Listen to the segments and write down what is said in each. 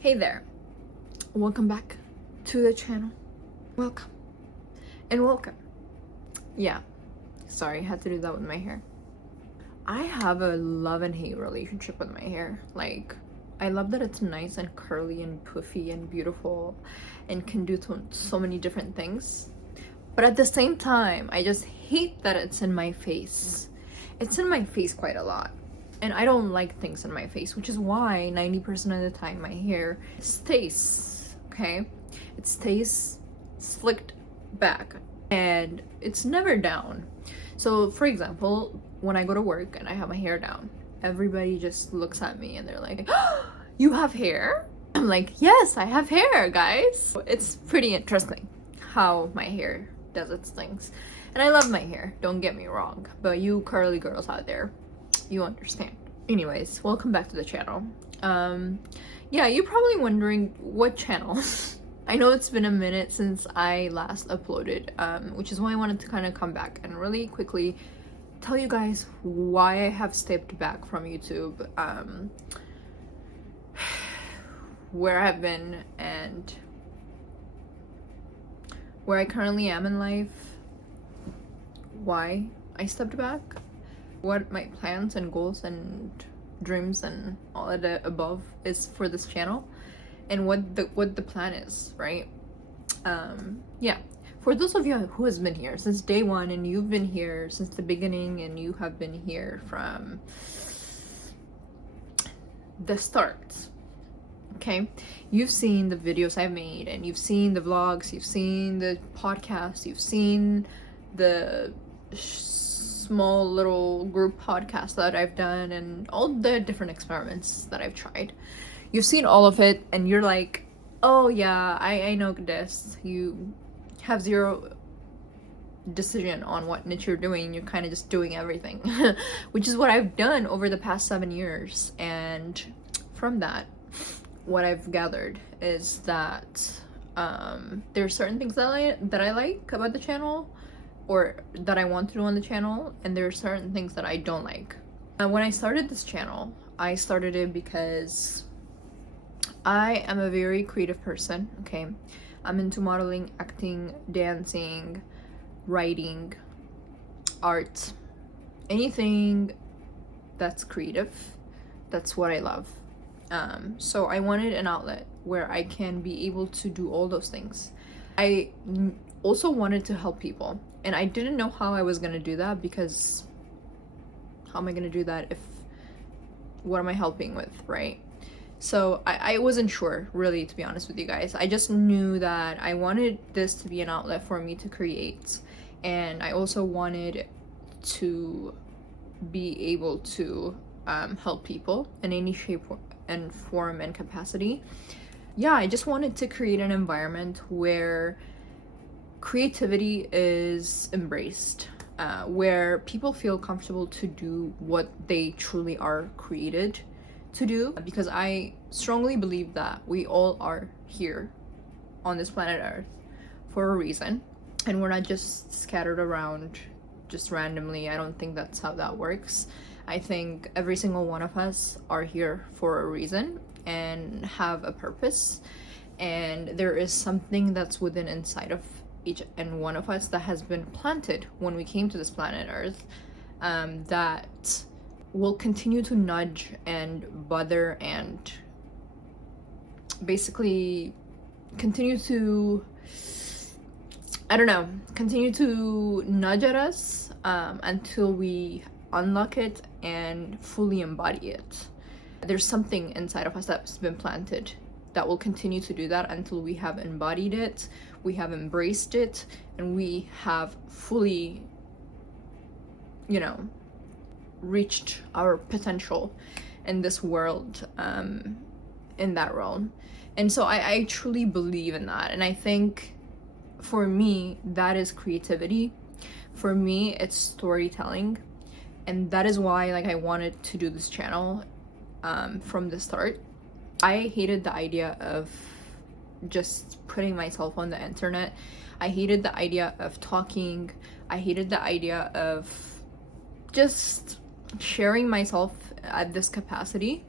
Hey there, welcome back to the channel. Welcome and welcome. Yeah, sorry, I had to do that with my hair. I have a love and hate relationship with my hair. Like, I love that it's nice and curly and poofy and beautiful and can do so many different things. But at the same time, I just hate that it's in my face. It's in my face quite a lot. And I don't like things in my face, which is why 90% of the time my hair stays, okay? It stays slicked back and it's never down. So for example, when I go to work and I have my hair down, everybody just looks at me and they're like, oh, you have hair? I'm like, yes, I have hair, guys. It's pretty interesting how my hair does its things. And I love my hair, don't get me wrong, but you curly girls out there, you understand. Anyways, welcome back to the channel. Yeah, you're probably wondering what channel. I know it's been a minute since I last uploaded, which is why I wanted to kind of come back and really quickly tell you guys why I have stepped back from YouTube, where I've been and where I currently am in life, why I stepped back, what my plans and goals and dreams and all of the above is for this channel, and what the plan is, right? Yeah, for those of you who has been here since day one and you've been here since the beginning and you have been here from the start, okay, you've seen the videos I've made and you've seen the vlogs, you've seen the podcasts, you've seen the small little group podcast that I've done and all the different experiments that I've tried. You've seen all of it and you're like, oh yeah, I know this. You have zero decision on what niche you're doing. You're kind of just doing everything, which is what I've done over the past 7 years. And from that, what I've gathered is that there are certain things that I like about the channel, or that I want to do on the channel, and there are certain things that I don't like. When I started this channel, I started it because I am a very creative person, okay? I'm into modeling, acting, dancing, writing, art, anything that's creative. That's what I love. So I wanted an outlet where I can be able to do all those things. I also wanted to help people, and I didn't know how I was gonna do that, because how am I gonna do that if, what am I helping with, right? So I wasn't sure, really, to be honest with you guys. I just knew that I wanted this to be an outlet for me to create, and I also wanted to be able to help people in any shape and form and capacity. Yeah, I just wanted to create an environment where creativity is embraced, where people feel comfortable to do what they truly are created to do, because I strongly believe that we all are here on this planet Earth for a reason, and we're not just scattered around just randomly. I don't think that's how that works. I think every single one of us are here for a reason and have a purpose, and there is something that's within inside of each and one of us that has been planted when we came to this planet Earth, that will continue to nudge and bother and basically continue to, I don't know, continue to nudge at us until we unlock it and fully embody it. There's something inside of us that's been planted that will continue to do that until we have embodied it, we have embraced it, and we have fully, you know, reached our potential in this world, in that realm. And so I truly believe in that, and I think for me that is creativity. For me it's storytelling, and that is why, like, I wanted to do this channel from the start. I hated the idea of just putting myself on the internet. I hated the idea of talking. I hated the idea of just sharing myself at this capacity.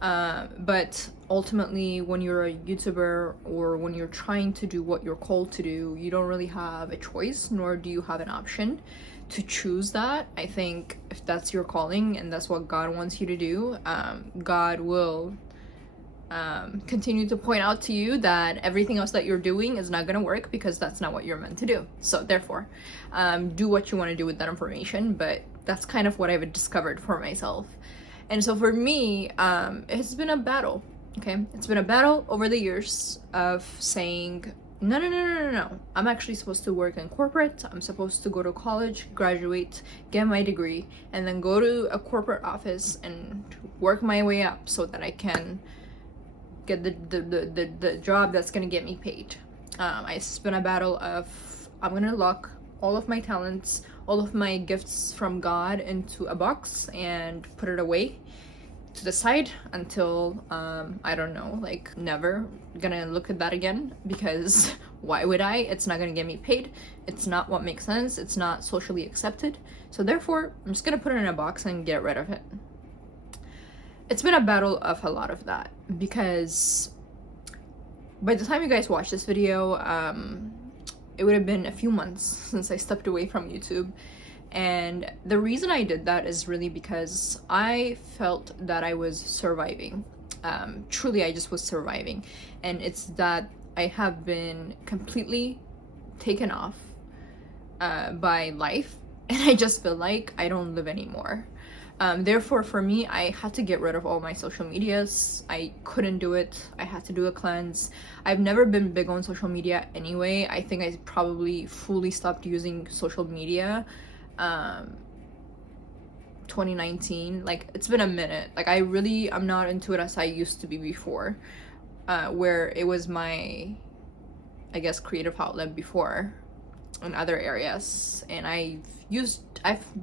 But ultimately, when you're a YouTuber or when you're trying to do what you're called to do, you don't really have a choice, nor do you have an option to choose that. I think if that's your calling and that's what God wants you to do, God will continue to point out to you that everything else that you're doing is not going to work, because that's not what you're meant to do. So therefore, do what you want to do with that information. But that's kind of what I've discovered for myself. And so for me, it's been a battle. Okay, it's been a battle over the years of saying, no, I'm actually supposed to work in corporate. I'm supposed to go to college, graduate, get my degree, and then go to a corporate office and work my way up so that I can get the job that's gonna get me paid. It's been a battle of, I'm gonna lock all of my talents, all of my gifts from God into a box and put it away to the side until I don't know, like never gonna look at that again, because why would I? It's not gonna get me paid. It's not what makes sense. It's not socially accepted. So therefore, I'm just gonna put it in a box and get rid of it. It's been a battle of a lot of that, because by the time you guys watch this video, it would have been a few months since I stepped away from YouTube. And the reason I did that is really because I felt that I was surviving. Truly, I just was surviving. And it's that I have been completely taken off by life, and I just feel like I don't live anymore. Therefore, for me, I had to get rid of all my social medias. I couldn't do it. I had to do a cleanse. I've never been big on social media anyway. I think I probably fully stopped using social media 2019. Like, it's been a minute. Like, I'm not into it as I used to be before, where it was my, I guess, creative outlet before in other areas. And I've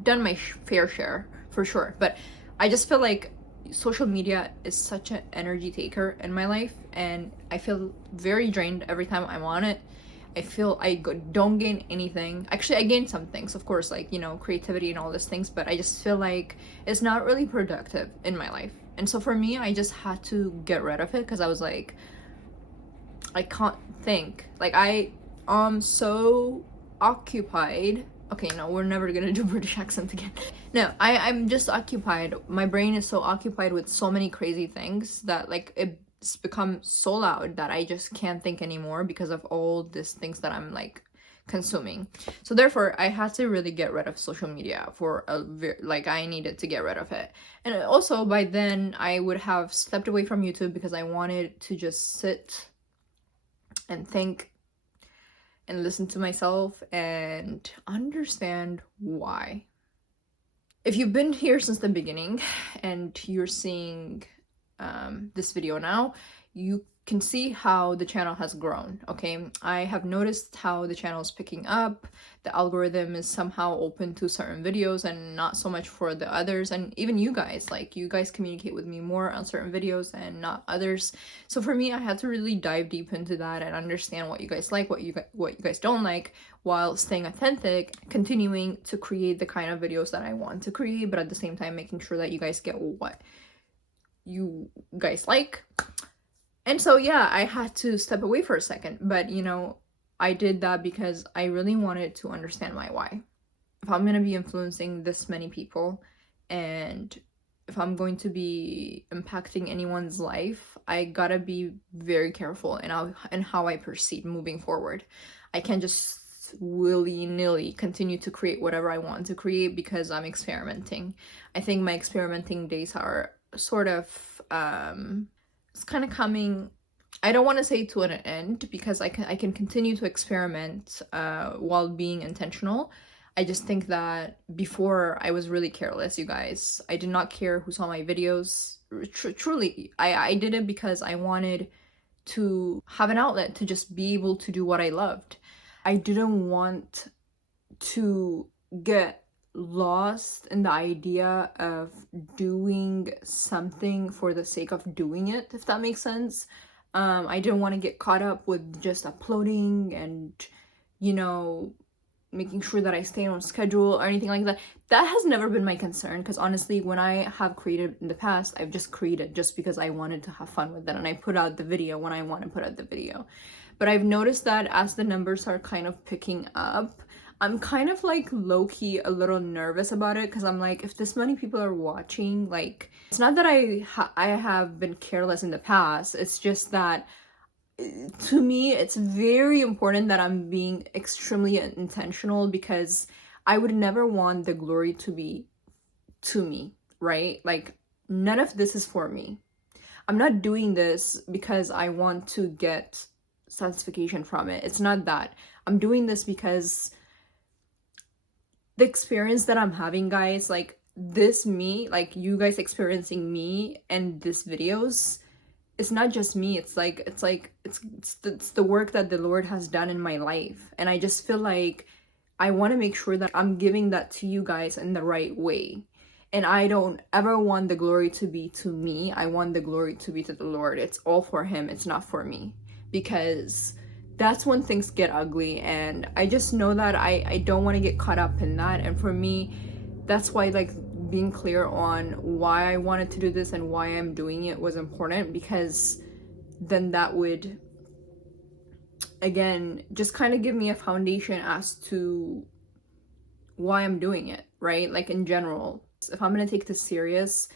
done my fair share, for sure, but I just feel like social media is such an energy taker in my life, and I feel very drained every time I'm on it. I feel don't gain anything. Actually, I gain some things, of course, like, you know, creativity and all these things, but I just feel like it's not really productive in my life. And so for me, I just had to get rid of it, because I was like, I can't think. Like, I am so occupied. Okay, no, we're never gonna do British accent again. No, I'm just occupied. My brain is so occupied with so many crazy things that, like, it's become so loud that I just can't think anymore because of all these things that I'm, like, consuming. So therefore, I had to really get rid of social media for I needed to get rid of it. And also, by then, I would have stepped away from YouTube because I wanted to just sit and think and listen to myself and understand why. If you've been here since the beginning and you're seeing this video now, you can see how the channel has grown. Okay, I have noticed how the channel is picking up. The algorithm is somehow open to certain videos and not so much for the others. And even you guys, like, you guys communicate with me more on certain videos and not others. So for me, I had to really dive deep into that and understand what you guys like, what you guys don't like, while staying authentic, continuing to create the kind of videos that I want to create, but at the same time making sure that you guys get what you guys like. And so, yeah, I had to step away for a second, but, you know, I did that because I really wanted to understand my why. If I'm going to be influencing this many people, and if I'm going to be impacting anyone's life, I gotta be very careful in how I proceed moving forward. I can't just willy-nilly continue to create whatever I want to create because I'm experimenting. I think my experimenting days are sort of it's kind of coming, I don't want to say to an end, because I can continue to experiment while being intentional. I just think that before I was really careless, you guys. I did not care who saw my videos. Truly, I did it because I wanted to have an outlet to just be able to do what I loved. I didn't want to get lost in the idea of doing something for the sake of doing it, if that makes sense. I didn't want to get caught up with just uploading and, you know, making sure that I stay on schedule or anything like that. That has never been my concern, because honestly, when I have created in the past, I've just created just because I wanted to have fun with it, and I put out the video when I want to put out the video. But I've noticed that as the numbers are kind of picking up, I'm kind of like low-key a little nervous about it, because I'm like, if this many people are watching, like, it's not that I have been careless in the past, it's just that to me it's very important that I'm being extremely intentional, because I would never want the glory to be to me, right? Like, none of this is for me. I'm not doing this because I want to get satisfaction from it. It's not that. I'm doing this because the experience that I'm having, guys, like this me, like you guys experiencing me and this videos, it's not just me. It's the work that the Lord has done in my life. And I just feel like I want to make sure that I'm giving that to you guys in the right way. And I don't ever want the glory to be to me. I want the glory to be to the Lord. It's all for Him. It's not for me. Because that's when things get ugly. And I just know that I don't want to get caught up in that. And for me, that's why, like, being clear on why I wanted to do this and why I'm doing it was important, because then that would, again, just kind of give me a foundation as to why I'm doing it, right? Like, in general, if I'm gonna take this serious,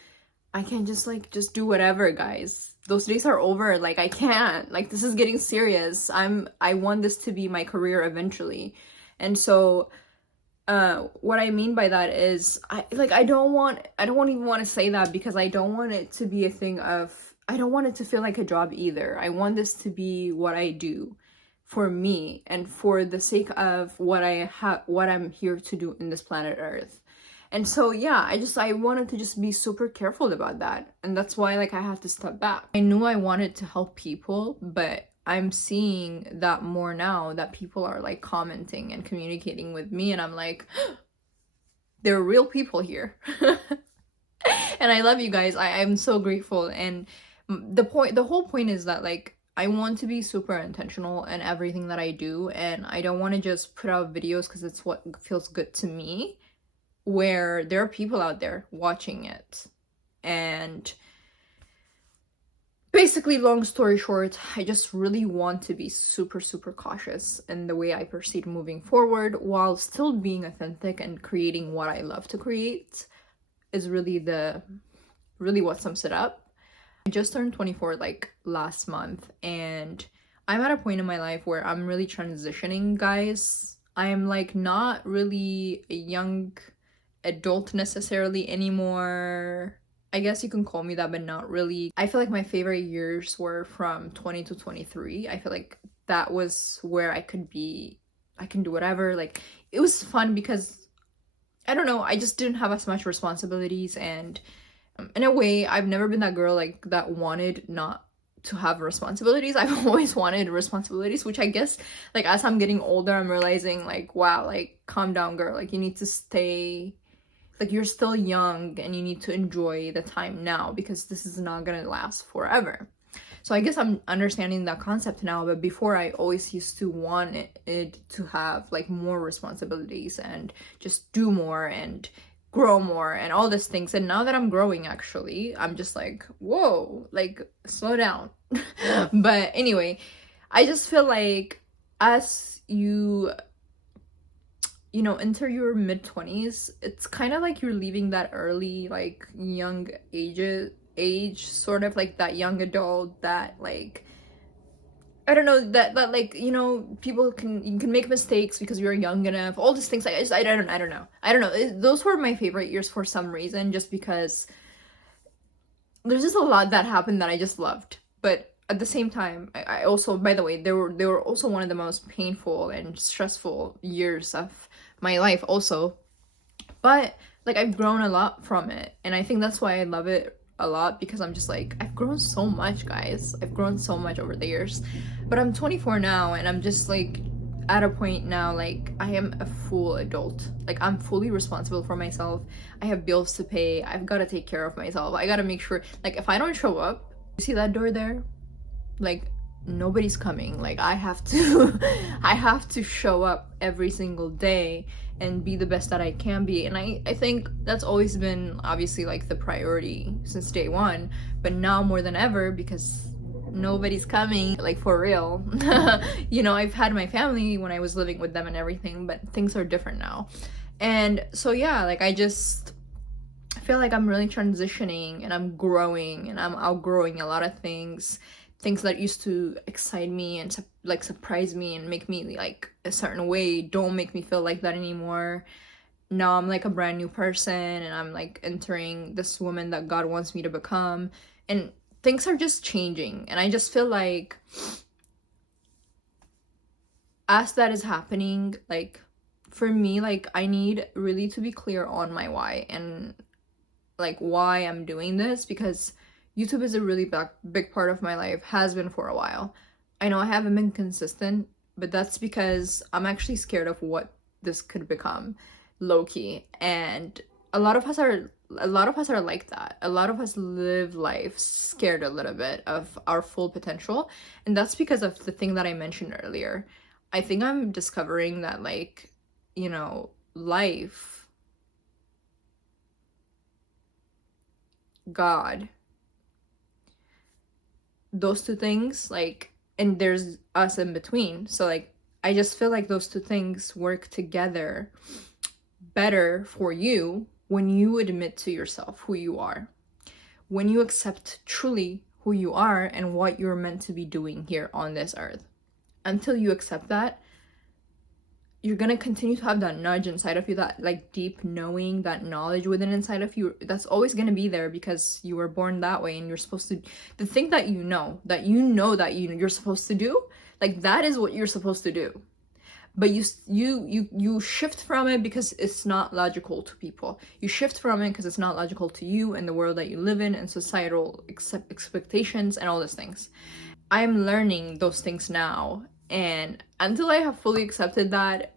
I can't just do whatever, guys. Those days are over. Like, I can't. Like, this is getting serious. I want this to be my career eventually. And so what I mean by that is I don't even want to say that, because I don't want it to be a thing of, I don't want it to feel like a job either. I want this to be what I do for me and for the sake of what I'm here to do in this planet Earth. And so yeah, I wanted to just be super careful about that. And that's why, like, I have to step back. I knew I wanted to help people, but I'm seeing that more now, that people are like commenting and communicating with me, and I'm like, there are real people here. And I love you guys. I'm so grateful. And the whole point is that, like, I want to be super intentional in everything that I do, and I don't want to just put out videos because it's what feels good to me, where there are people out there watching it. And basically, long story short, I just really want to be super, super cautious in the way I proceed moving forward, while still being authentic and creating what I love to create is really what sums it up. I just turned 24 like last month, and I'm at a point in my life where I'm really transitioning, guys. I am like not really a young adult necessarily anymore. I guess you can call me that, but not really. I feel like my favorite years were from 20 to 23. I feel like that was where I can do whatever. Like, it was fun because, I don't know, I just didn't have as much responsibilities. And in a way, I've never been that girl like that wanted not to have responsibilities. I've always wanted responsibilities, which I guess, like, as I'm getting older, I'm realizing, like, wow, like, calm down, girl. Like, you need to stay, like, you're still young and you need to enjoy the time now, because this is not gonna last forever. So I guess I'm understanding that concept now, but before I always used to want it to have like more responsibilities and just do more and grow more and all these things. And now that I'm growing, actually, I'm just like, whoa, like, slow down. But anyway, I just feel like as you enter your mid-20s, it's kind of like you're leaving that early, like, young age, sort of like that young adult that, like, I don't know, that like, people you can make mistakes because you're young enough, all these things. I don't know. Those were my favorite years for some reason, just because there's just a lot that happened that I just loved. But at the same time, I also, by the way, they were also one of the most painful and stressful years of my life also. But, like, I've grown a lot from it, and I think that's why I love it a lot, because I'm just like, I've grown so much, guys. I've grown so much over the years. But I'm 24 now, and I'm just like at a point now, like, I am a full adult. Like, I'm fully responsible for myself. I have bills to pay. I've got to take care of myself. I got to make sure, like, if I don't show up, you see that door there? Like, nobody's coming. Like, I have to I have to show up every single day and be the best that I can be. And I think that's always been obviously like the priority since day one, but now more than ever, because nobody's coming, like, for real. You know, I've had my family when I was living with them and everything, but things are different now. And so yeah, like, I feel like I'm really transitioning and I'm growing and I'm outgrowing a lot of things that used to excite me and like surprise me and make me like a certain way don't make me feel like that anymore. Now I'm like a brand new person and I'm like entering this woman that God wants me to become, and things are just changing. And I just feel like as that is happening, like, for me, like, I need really to be clear on my why and like why I'm doing this, because YouTube is a really big part of my life, has been for a while. I know I haven't been consistent, but that's because I'm actually scared of what this could become, low-key. And a lot of us are like that. A lot of us live life scared a little bit of our full potential, and that's because of the thing that I mentioned earlier. I think I'm discovering that, like, you know, life, God, those two things, like, and there's us in between. So like, I just feel like those two things work together better for you when you admit to yourself who you are, when you accept truly who you are and what you're meant to be doing here on this earth. Until you accept that, you're gonna continue to have that nudge inside of you, that like deep knowing, that knowledge within inside of you, that's always gonna be there because you were born that way and you're supposed to, the thing that you're supposed to do, like, that is what you're supposed to do. But you shift from it because it's not logical to people. You shift from it because it's not logical to you and the world that you live in and societal expectations and all these things. I'm learning those things now, and until I have fully accepted that,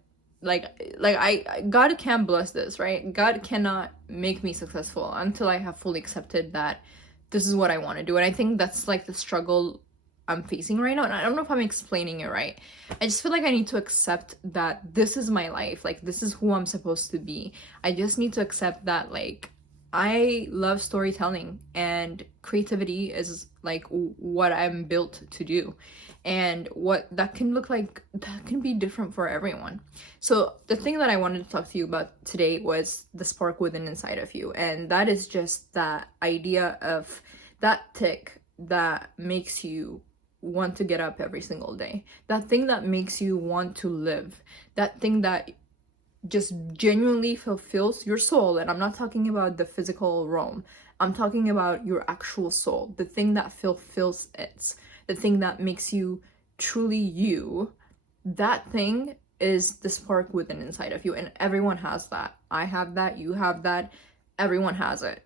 God can't bless this, right? God cannot make me successful until I have fully accepted that this is what I want to do. And I think that's like the struggle I'm facing right now. And I don't know if I'm explaining it right. I just feel like I need to accept that this is my life. Like, this is who I'm supposed to be. I just need to accept that, like, I love storytelling and creativity is like what I'm built to do. And what that can look like, that can be different for everyone. So the thing that I wanted to talk to you about today was the spark within inside of you. And that is just that idea of that tick that makes you want to get up every single day. That thing that makes you want to live. That thing that just genuinely fulfills your soul. And I'm not talking about the physical realm. I'm talking about your actual soul. The thing that fulfills it. The thing that makes you truly you. That thing is the spark within inside of you. And everyone has that. I have that. You have that. Everyone has it.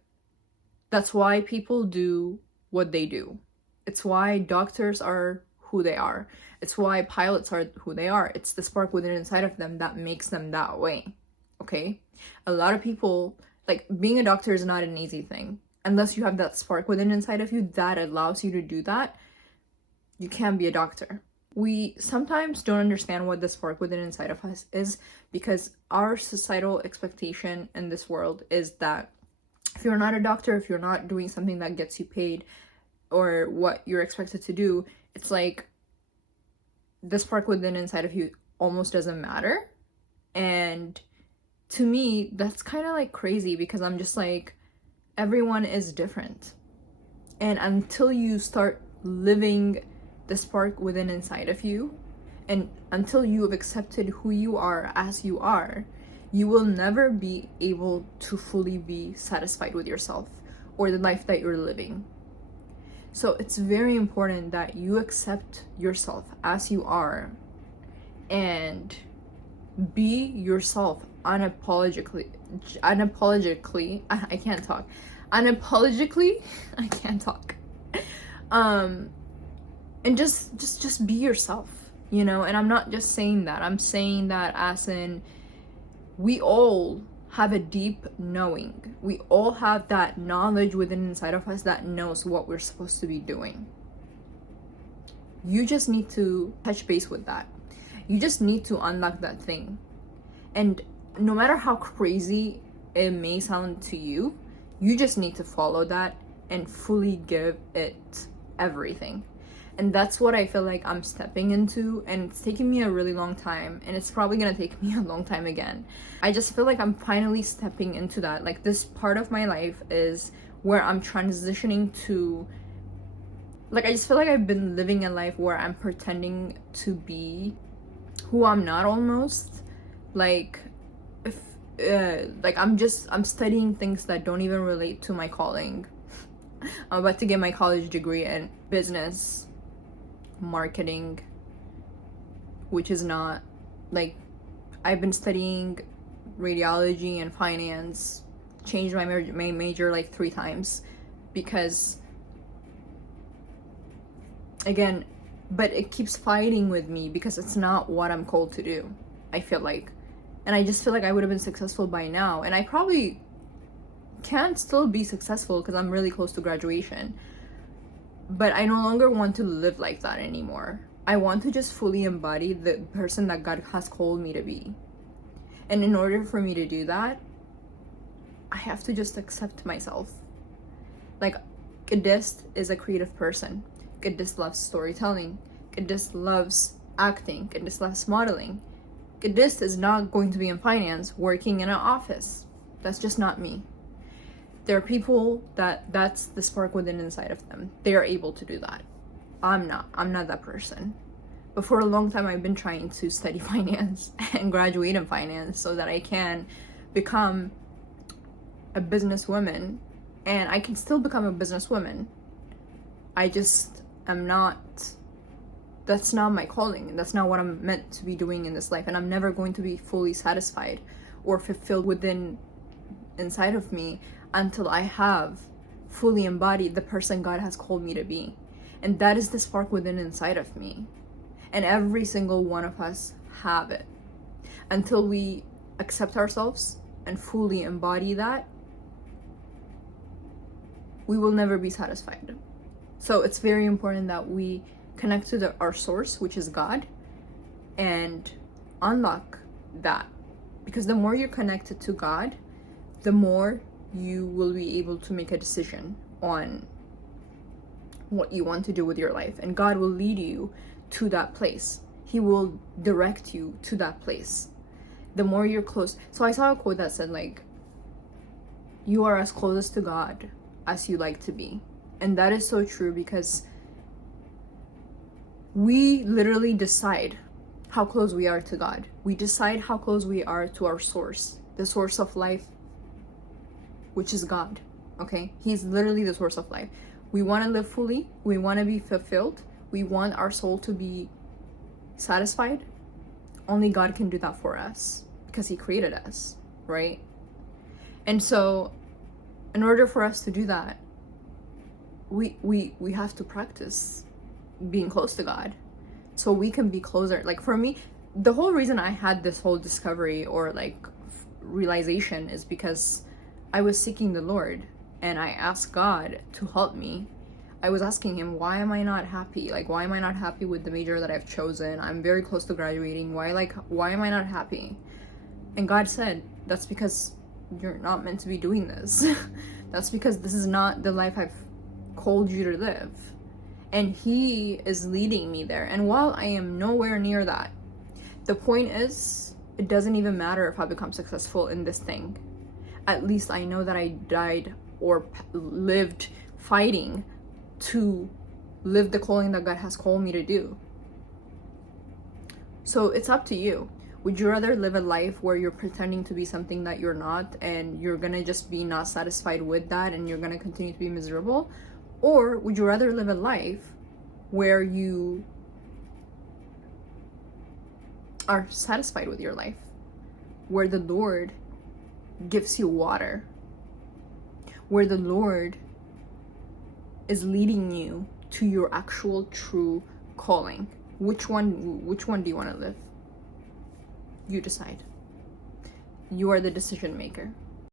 That's why people do what they do. It's why doctors are who they are. It's why pilots are who they are. It's the spark within inside of them that makes them that way. Okay? A lot of people, like, being a doctor is not an easy thing. Unless you have that spark within inside of you that allows you to do that, you can't be a doctor. We sometimes don't understand what the spark within inside of us is, because our societal expectation in this world is that if you're not a doctor, if you're not doing something that gets you paid, or what you're expected to do, it's like the spark within inside of you almost doesn't matter. And to me, that's kind of like crazy, because I'm just like, everyone is different. And until you start living the spark within inside of you, and until you have accepted who you are as you are, you will never be able to fully be satisfied with yourself or the life that you're living. So it's very important that you accept yourself as you are and be yourself unapologetically. I can't talk. Unapologetically, I can't talk. And just be yourself, you know. And I'm not just saying that. I'm saying that as in, we all have a deep knowing. We all have that knowledge within inside of us that knows what we're supposed to be doing. You just need to touch base with that. You just need to unlock that thing. And no matter how crazy it may sound to you, you just need to follow that and fully give it everything. And that's what I feel like I'm stepping into, and it's taking me a really long time, and it's probably gonna take me a long time again. I just feel like I'm finally stepping into that. Like, this part of my life is where I'm transitioning to, like, I just feel like I've been living a life where I'm pretending to be who I'm not, almost. Like, if I'm studying things that don't even relate to my calling. I'm about to get my college degree in business marketing, which is not, like, I've been studying radiology and finance, changed my major like 3 times because, again, but it keeps fighting with me because it's not what I'm called to do, I feel like. And I just feel like I would have been successful by now, and I probably can still be successful because I'm really close to graduation. But I no longer want to live like that anymore. I want to just fully embody the person that God has called me to be. And in order for me to do that, I have to just accept myself. Like, Qadis is a creative person. Qadis loves storytelling. Qadis loves acting. Qadis loves modeling. Qadis is not going to be in finance working in an office. That's just not me. There are people that's the spark within inside of them. They are able to do that. I'm not that person. But for a long time, I've been trying to study finance and graduate in finance so that I can become a businesswoman, and I can still become a businesswoman. I just am not, that's not my calling. That's not what I'm meant to be doing in this life. And I'm never going to be fully satisfied or fulfilled inside of me until I have fully embodied the person God has called me to be. And that is the spark within inside of me. And every single one of us have it. Until we accept ourselves and fully embody that, we will never be satisfied. So it's very important that we connect to our source, which is God, and unlock that. Because the more you're connected to God, the more you will be able to make a decision on what you want to do with your life. And God will lead you to that place. He will direct you to that place. The more you're close. So I saw a quote that said, like, you are as close to God as you like to be. And that is so true, because we literally decide how close we are to God. We decide how close we are to our source, the source of life, which is God. Okay? He's literally the source of life. We want to live fully. We want to be fulfilled. We want our soul to be satisfied. Only God can do that for us because He created us, right? And so, in order for us to do that, we have to practice being close to God so we can be closer. Like, for me, the whole reason I had this whole discovery or like realization is because I was seeking the Lord and I asked God to help me. I was asking Him, why am I not happy? Like, why am I not happy with the major that I've chosen? I'm very close to graduating. Why am I not happy? And God said, that's because you're not meant to be doing this. That's because this is not the life I've called you to live. And He is leading me there. And while I am nowhere near that, the point is, it doesn't even matter if I become successful in this thing. At least I know that I died or lived fighting to live the calling that God has called me to do. So it's up to you. Would you rather live a life where you're pretending to be something that you're not, and you're gonna just be not satisfied with that and you're gonna continue to be miserable? Or would you rather live a life where you are satisfied with your life, where the Lord gives you water, where the Lord is leading you to your actual true calling? Which one do you want to live? You decide. You are the decision maker.